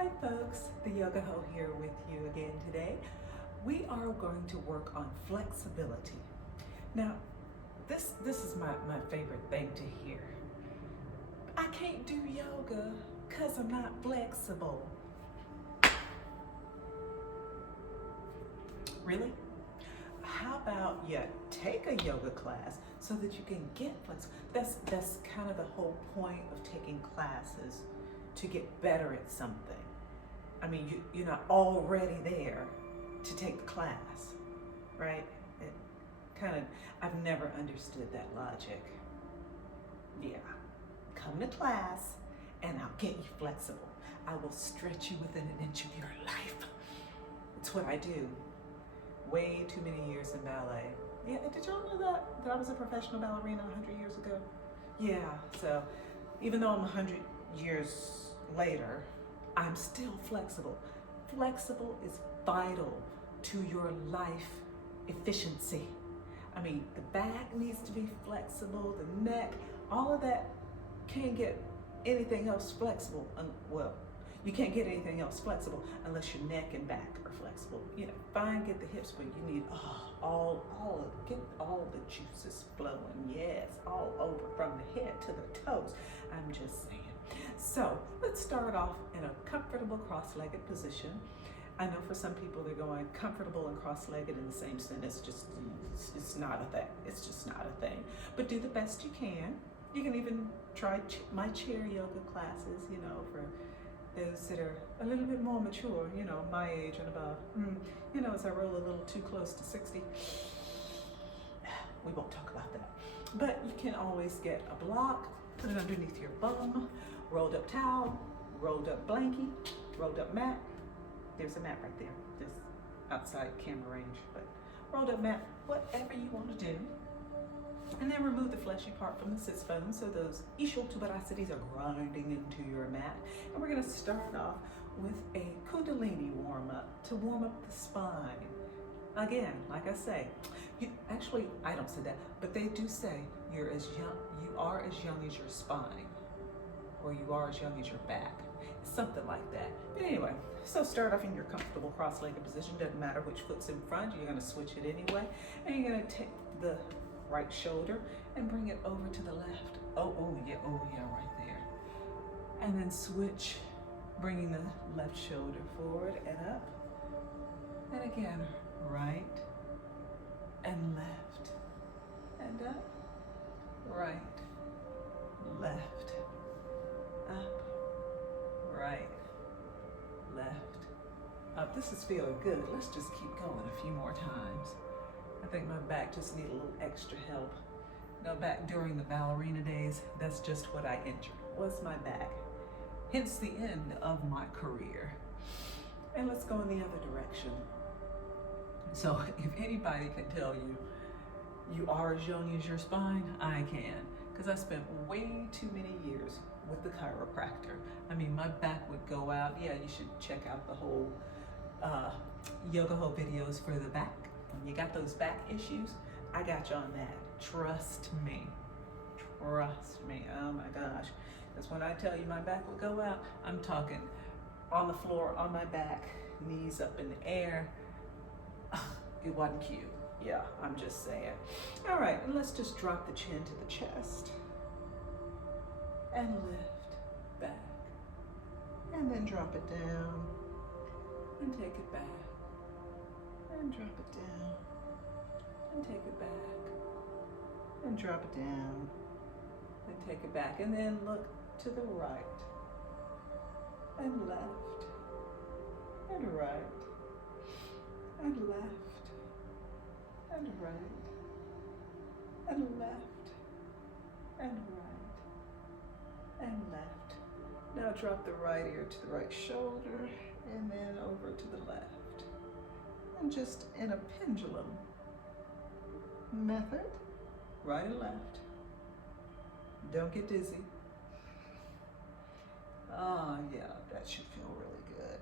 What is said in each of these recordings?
Hi folks, the Yoga Ho here with you again today. We are going to work on flexibility. Now, this is my favorite thing to hear. I can't do yoga because I'm not flexible. Really? How about you take a yoga class so that you can get flexible? That's kind of the whole point of taking classes, to get better at something. I mean, you're not already there to take the class, right? It kind of, I've never understood that logic. Yeah, come to class and I'll get you flexible. I will stretch you within an inch of your life. It's what I do. Way too many years in ballet. Yeah, did y'all know that I was a professional ballerina 100 years ago? Yeah, so even though I'm 100 years later, I'm still flexible. Flexible is vital to your life efficiency. I mean, the back needs to be flexible, the neck, all of that. Can't get anything else flexible. Well, you can't get anything else flexible unless your neck and back are flexible. You know, fine, get the hips, but you need get all the juices flowing. Yes, all over from the head to the toes. I'm just saying. So let's start off in a comfortable cross-legged position. I know for some people they're going comfortable and cross-legged in the same sentence. It's not a thing. It's just not a thing. But do the best you can. You can even try my chair yoga classes, you know, for those that are a little bit more mature, you know, my age and above. You know, as I roll a little too close to 60, we won't talk about that. But you can always get a block, put it underneath your bum, rolled up towel, rolled up blankie, rolled up mat. There's a mat right there, just outside camera range, but rolled up mat, whatever you want to do. And then remove the fleshy part from the sits bone so those ischial tuberosities are grinding into your mat. And we're going to start off with a Kundalini warm up to warm up the spine. Again, like I say, I don't say that, but they do say you are as young as your spine, or you are as young as your back. Something like that. But anyway, so start off in your comfortable cross-legged position. Doesn't matter which foot's in front, you're going to switch it anyway. And you're going to take the right shoulder and bring it over to the left. Oh yeah, right there. And then switch, bringing the left shoulder forward and up. And again, right and left and up, right, left, up, right, left, up. This is feeling good. Let's just keep going a few more times. I think my back just needs a little extra help. Now, back during the ballerina days, that's just what I injured, was my back. Hence the end of my career. And let's go in the other direction. So if anybody can tell you, you are as young as your spine, I can. Because I spent way too many years with the chiropractor. I mean, my back would go out. Yeah, you should check out the whole Yoga Ho videos for the back. When you got those back issues, I got you on that. Trust me. Trust me. Oh my gosh. Because when I tell you my back would go out, I'm talking on the floor, on my back, knees up in the air. It wasn't cute. Yeah, I'm just saying. All right, and let's just drop the chin to the chest. And lift back. And then drop it down. And take it back. And drop it down. And take it back. And drop it down. And take it back. And then look to the right. And left. And right. And left. And right. And left. And right. And left. Now drop the right ear to the right shoulder. And then over to the left. And just in a pendulum method, right and left. Don't get dizzy. Ah, yeah, that should feel really good.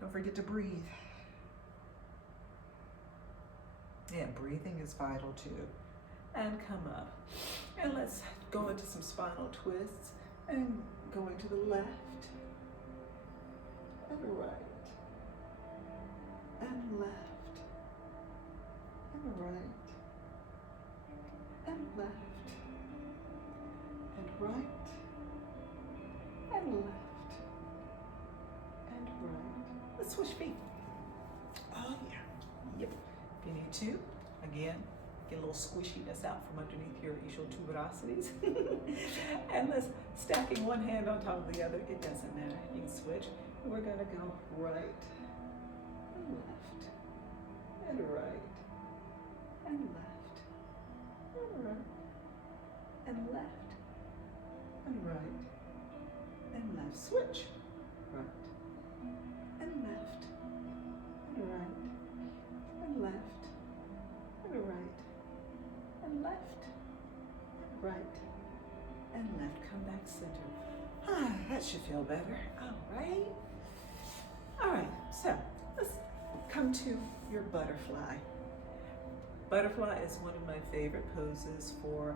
Don't forget to breathe. Yeah, breathing is vital too. And come up. And let's go into some spinal twists and go into the left and right and left and right and left and right and left and right. Let's switch feet. Oh yeah. Yep. If you need to, again, get a little squishiness out from underneath your ischial tuberosities. And let's stacking one hand on top of the other. It doesn't matter. You can switch. We're gonna go right and left and right and left and right and left and right and left. Switch. Right and left and right and left and right and left and right and left. Come back center. That should feel better. All right. All right, so let's come to your butterfly. Butterfly is one of my favorite poses for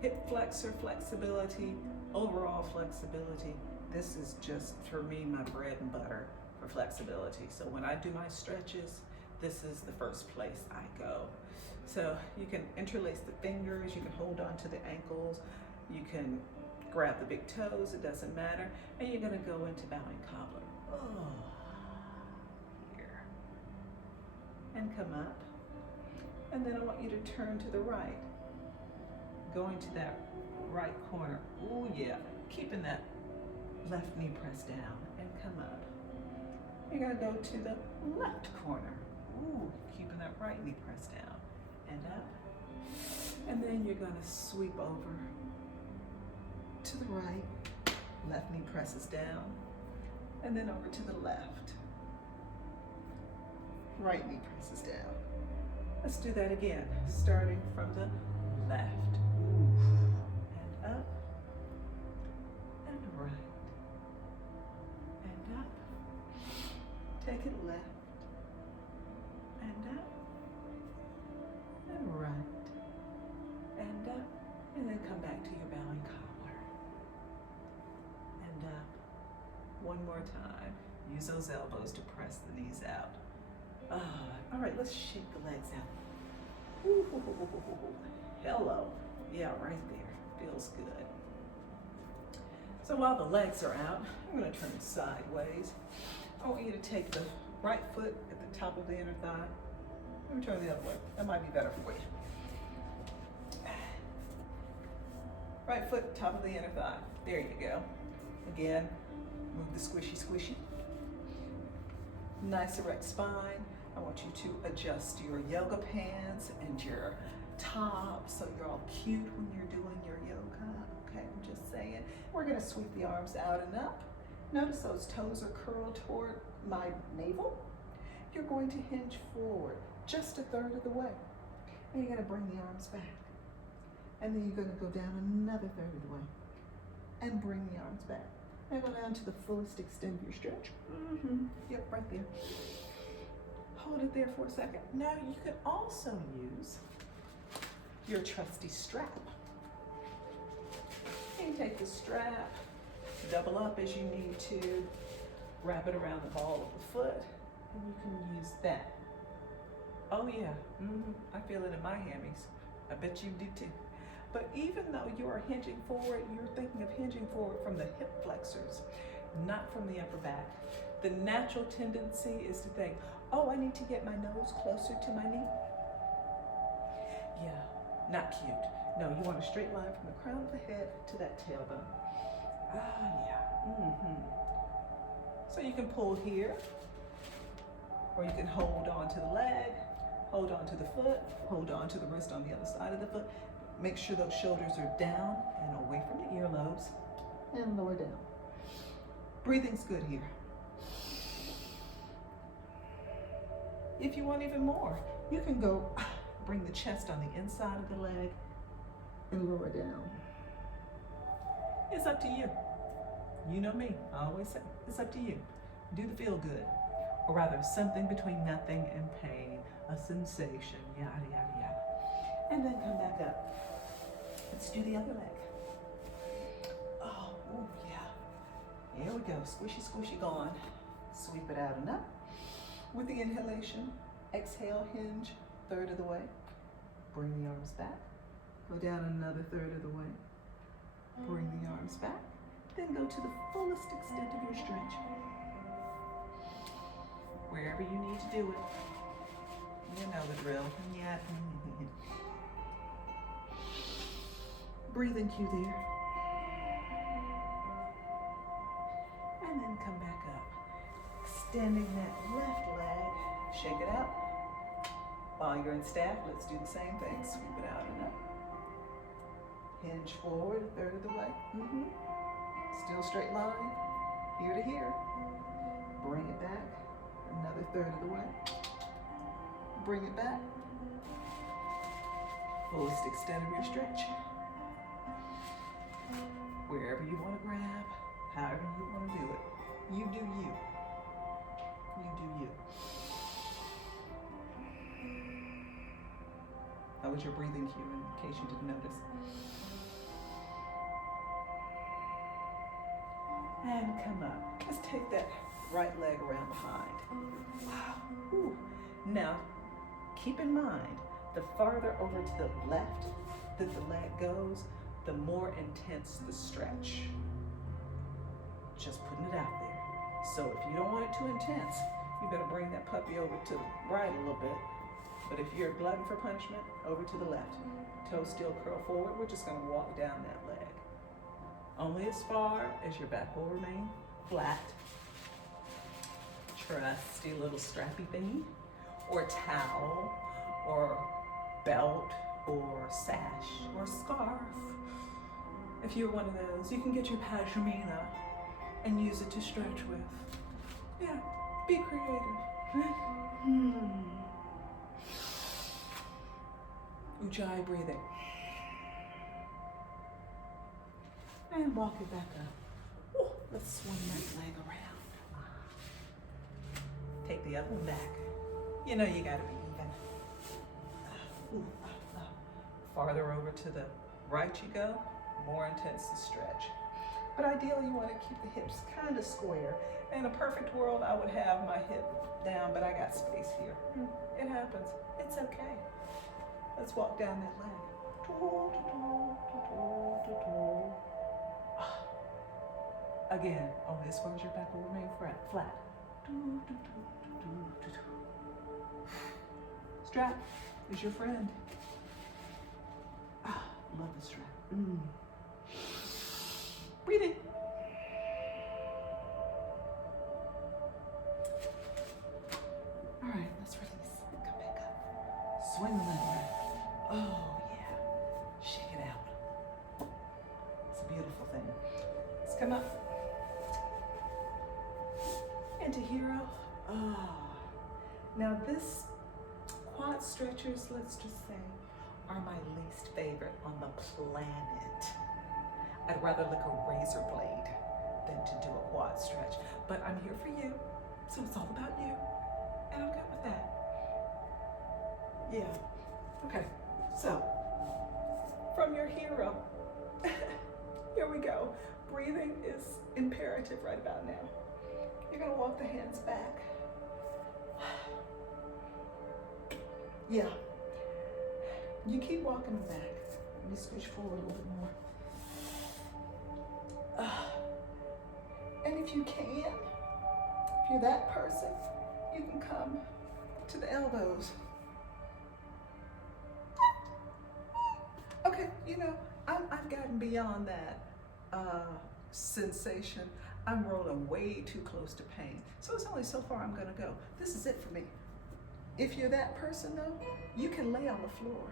hip flexor flexibility, overall flexibility. This is just, for me, my bread and butter for flexibility. So when I do my stretches, this is the first place I go. So you can interlace the fingers, you can hold on to the ankles, you can grab the big toes, it doesn't matter. And you're gonna go into bowing cobbler. Oh, here. And come up. And then I want you to turn to the right. Going to that right corner. Oh yeah, keeping that left knee pressed down and come up. You're gonna go to the left corner. Ooh, keeping that right knee pressed down and up. And then you're gonna sweep over to the right, left knee presses down, and then over to the left. Right knee presses down. Let's do that again, starting from the left. And up, and right, and up. Take it left, and up, and right, and up, and then come back to your bowing cobbler. And up. One more time. Use those elbows to press the knees out. All right, let's shake the legs out. Ooh, hello. Yeah, right there. Feels good. So while the legs are out, I'm going to turn sideways. I want you to take the right foot at the top of the inner thigh. Let me turn the other way. That might be better for you. Right foot, top of the inner thigh. There you go. Again, move the squishy, squishy. Nice erect spine. I want you to adjust your yoga pants and your top so you're all cute when you're doing your yoga. Okay, I'm just saying. We're gonna sweep the arms out and up. Notice those toes are curled toward my navel. You're going to hinge forward just a third of the way. And you're gonna bring the arms back. And then you're gonna go down another third of the way and bring the arms back. Now go down to the fullest extent of your stretch. Yep, right there. Hold it there for a second. Now you can also use your trusty strap. You take the strap, double up as you need to, wrap it around the ball of the foot, and you can use that. Oh yeah, I feel it in my hammies. I bet you do too. But even though you are hinging forward, you're thinking of hinging forward from the hip flexors, not from the upper back. The natural tendency is to think, oh, I need to get my nose closer to my knee. Yeah, not cute. No, you want a straight line from the crown of the head to that tailbone. Yeah. So you can pull here, or you can hold on to the leg, hold on to the foot, hold on to the wrist on the other side of the foot. Make sure those shoulders are down and away from the earlobes, and lower down. Breathing's good here. If you want even more, you can go bring the chest on the inside of the leg and lower down. It's up to you. You know me, I always say, it's up to you. Do the feel good, or rather something between nothing and pain, a sensation, yada, yada, yada. And then come back up. Let's do the other leg. Oh, ooh, yeah. Here we go. Squishy, squishy, gone. Sweep it out and up. With the inhalation, exhale, hinge, third of the way. Bring the arms back. Go down another third of the way. Bring the arms back. Then go to the fullest extent of your stretch. Wherever you need to do it. You know the drill. Yeah. Breathing cue there. And then come back up. Extending that left leg. Shake it out. While you're in staff, let's do the same thing. Sweep it out and up. Hinge forward, a third of the way. Still straight line, here to here. Bring it back, another third of the way. Bring it back. Fullest extent of your stretch. Wherever you want to grab, however you want to do it. You do you. You do you. That was your breathing cue in case you didn't notice. And come up. Let's take that right leg around behind. Wow. Ooh. Now, keep in mind, the farther over to the left that the leg goes, the more intense the stretch. Just putting it out there. So if you don't want it too intense, you better bring that puppy over to the right a little bit. But if you're a glutton for punishment, over to the left. Toes still curl forward. We're just gonna walk down that leg. Only as far as your back will remain flat. Trusty little strappy thingy, or towel, or belt, or sash, or scarf. If you're one of those, you can get your pashmina and use it to stretch with. Yeah, be creative. Ujjayi breathing. And walk it back up. Ooh, let's swing that leg around. Take the other one back. You know you gotta be even. Farther over to the right you go, more intense the stretch. But ideally you want to keep the hips kind of square. In a perfect world, I would have my hip down, but I got space here. It happens. It's okay. Let's walk down that leg. Again, only as far as your back will remain flat. Strap is your friend. Love the strap. Breathe in. All right, let's release. Come back up. Swing the leg around. Oh, yeah. Shake it out. It's a beautiful thing. Let's come up. Into hero. Now this quad stretchers, let's just say, are my least favorite on the planet. I'd rather lick a razor blade than to do a quad stretch. But I'm here for you, so it's all about you. And I'm good with that. Yeah. Okay. So, from your hero, here we go. Breathing is imperative right about now. You're gonna walk the hands back. Yeah. You keep walking them back. Let me scooch forward a little bit more. And if you can, if you're that person, you can come to the elbows. Okay, you know, I've gotten beyond that sensation. I'm rolling way too close to pain. So it's only so far I'm gonna go. This is it for me. If you're that person though, you can lay on the floor.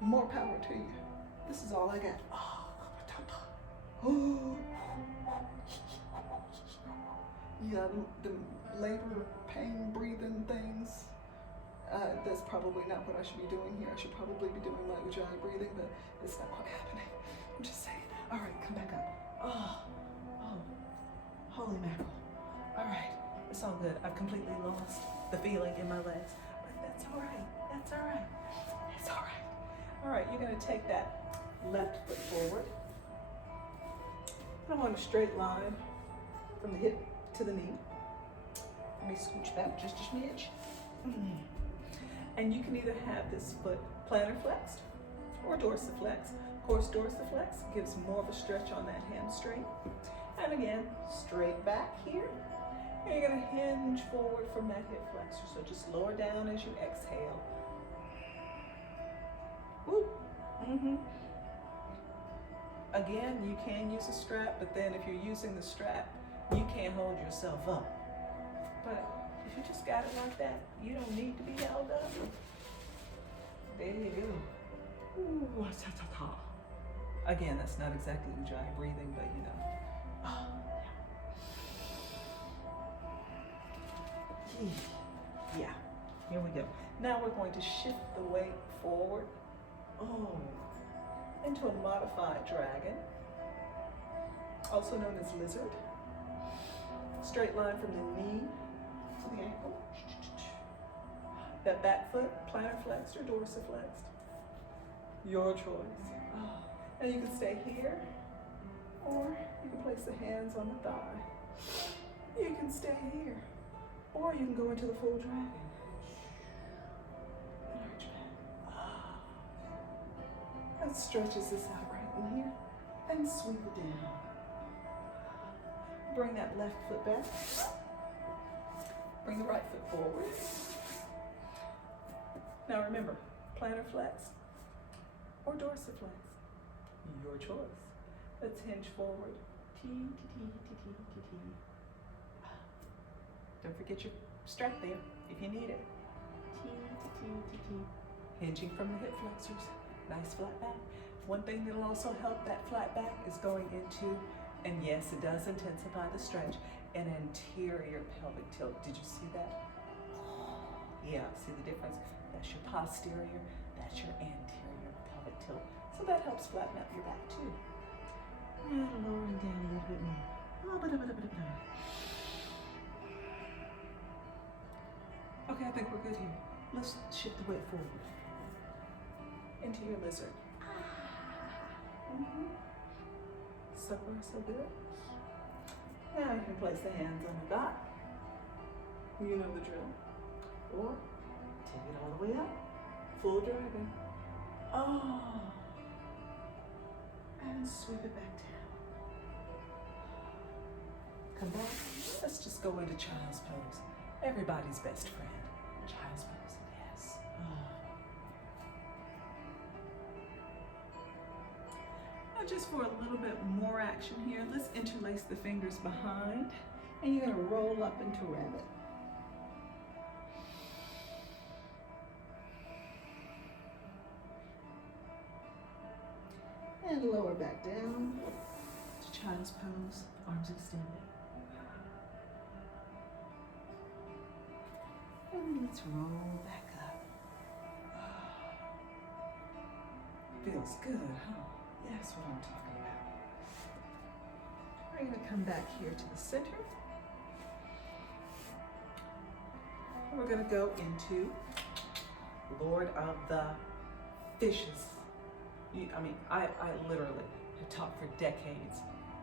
More power to you. This is all I got. Oh. Yeah, the labor, pain, breathing things, that's probably not what I should be doing here. I should probably be doing my Ujjayi breathing, but it's not quite happening. I'm just saying. All right, come back up. Oh, holy mackerel. All right, it's all good. I've completely lost the feeling in my legs, but that's all right. That's all right. It's all right. All right, you're gonna take that left foot forward. I'm on a straight line from the hip to the knee. Let me scooch back just a smidge. And you can either have this foot plantar flexed or dorsiflex. Of course, dorsiflex gives more of a stretch on that hamstring. And again, straight back here. And you're gonna hinge forward from that hip flexor. So just lower down as you exhale. Woo. Again, you can use a strap, but then if you're using the strap, you can't hold yourself up. But if you just got it like that, you don't need to be held up. There you go. Ooh, ta-ta-ta. Again, that's not exactly ujjayi breathing, but you know. Oh, yeah. Here we go. Now we're going to shift the weight forward. Oh, into a modified dragon, also known as lizard. Straight line from the knee to the ankle. That back foot, plantar flexed or dorsiflexed. Your choice. And you can stay here, or you can place the hands on the thigh. You can stay here, or you can go into the full dragon. And arch back. And stretches this out right in here, and sweep it down. Bring that left foot back. Bring the right foot forward. Now remember, plantar flex or dorsiflex, your choice. Let's hinge forward. T, T, T, T, T, T, T. Don't forget your strap there if you need it. T, T, T, T, T. Hinging from the hip flexors. Nice flat back. One thing that'll also help that flat back is going into, and yes, it does intensify the stretch, an anterior pelvic tilt. Did you see that? Yeah, see the difference? That's your posterior, that's your anterior pelvic tilt. So that helps flatten up your back too. And lowering down a little bit more. Okay, I think we're good here. Let's shift the weight forward into your lizard. So far, so good. Now you can place the hands on your thigh. You know the drill. Or take it all the way up. Full dragon. Oh. And sweep it back down. Come back. Let's just go into child's pose. Everybody's best friend. Child's pose. Yes. Now just for a little bit more action here, let's interlace the fingers behind. And you're going to roll up into rabbit. And lower back down to child's pose, arms extended. And let's roll back up. Feels good, huh? That's what I'm talking about. We're gonna come back here to the center. And we're gonna go into Lord of the Fishes. I literally have taught for decades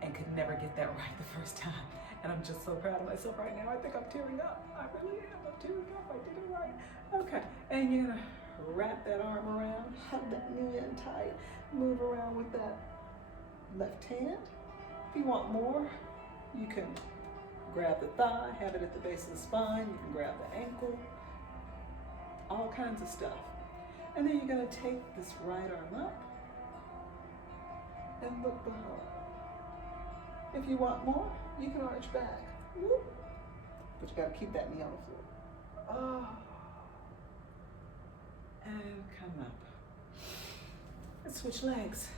and could never get that right the first time. And I'm just so proud of myself right now. I think I'm tearing up. I really am. I'm tearing up. I did it right. Okay. And you're gonna wrap that arm around, hug that knee in tight, move around with that left hand. If you want more, you can grab the thigh, have it at the base of the spine. You can grab the ankle, all kinds of stuff. And then you're gonna take this right arm up and look behind. If you want more, you can arch back. Whoop. But you gotta keep that knee on the floor. Oh. And come up. Let's switch legs.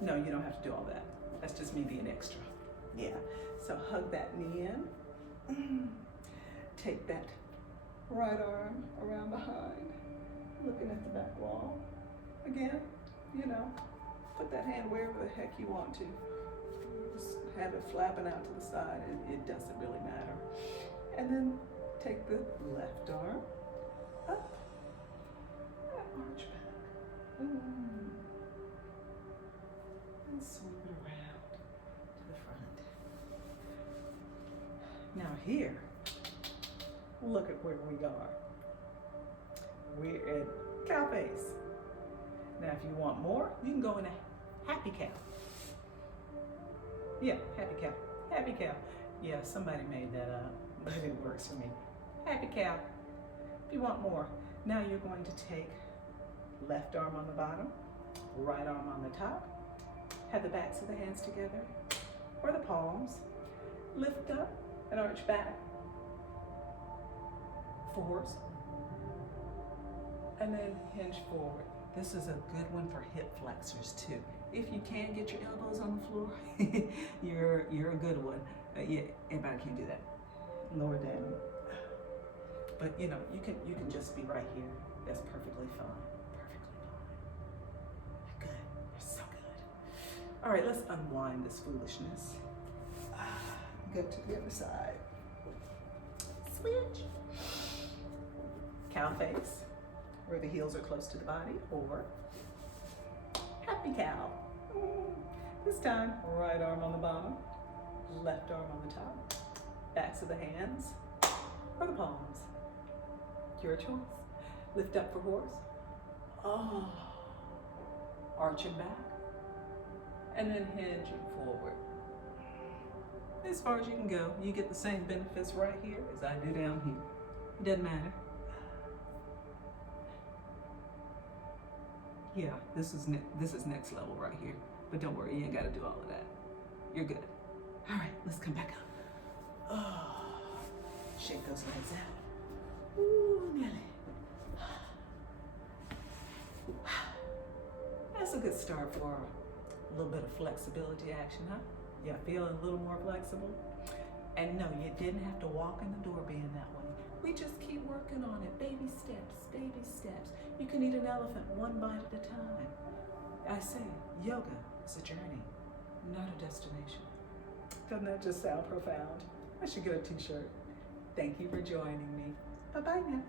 No, you don't have to do all that. That's just me being extra. Yeah. So hug that knee in. Take that right arm around behind, looking at the back wall. Again, put that hand wherever the heck you want to. Just have it flapping out to the side. It doesn't really matter. And then take the left arm up and arch back. And sweep it around to the front. Now here, look at where we are. We're at cow face. Now if you want more, you can go into happy cow. Yeah, happy cow. Happy cow. Yeah, somebody made that up, but it works for me. Happy cow. If you want more, now you're going to take left arm on the bottom, right arm on the top, have the backs of the hands together, or the palms, lift up and arch back, forwards, and then hinge forward. This is a good one for hip flexors too. If you can get your elbows on the floor, you're a good one. Yeah, everybody can do that. Lower down. But you know, you can just be right here. That's perfectly fine. Perfectly fine. Good. You're so good. All right, let's unwind this foolishness. Go to the other side. Switch. Cow face, where the heels are close to the body, or happy cow. This time, right arm on the bottom, left arm on the top, backs of the hands, or the palms. Your choice. Lift up for horse. Oh. Arching back. And then hinging forward. As far as you can go, you get the same benefits right here as I do down here. It doesn't matter. Yeah, this is next level right here. But don't worry, you ain't gotta do all of that. You're good. All right, let's come back up. Oh, shake those legs out. Ooh, Nelly. That's a good start for a little bit of flexibility action, huh? Yeah, feeling a little more flexible? And no, you didn't have to walk in the door being that way. We just keep working on it, baby steps, baby steps. You can eat an elephant one bite at a time. I say, yoga is a journey, not a destination. Doesn't that just sound profound? I should get a t-shirt. Thank you for joining me. Bye-bye now.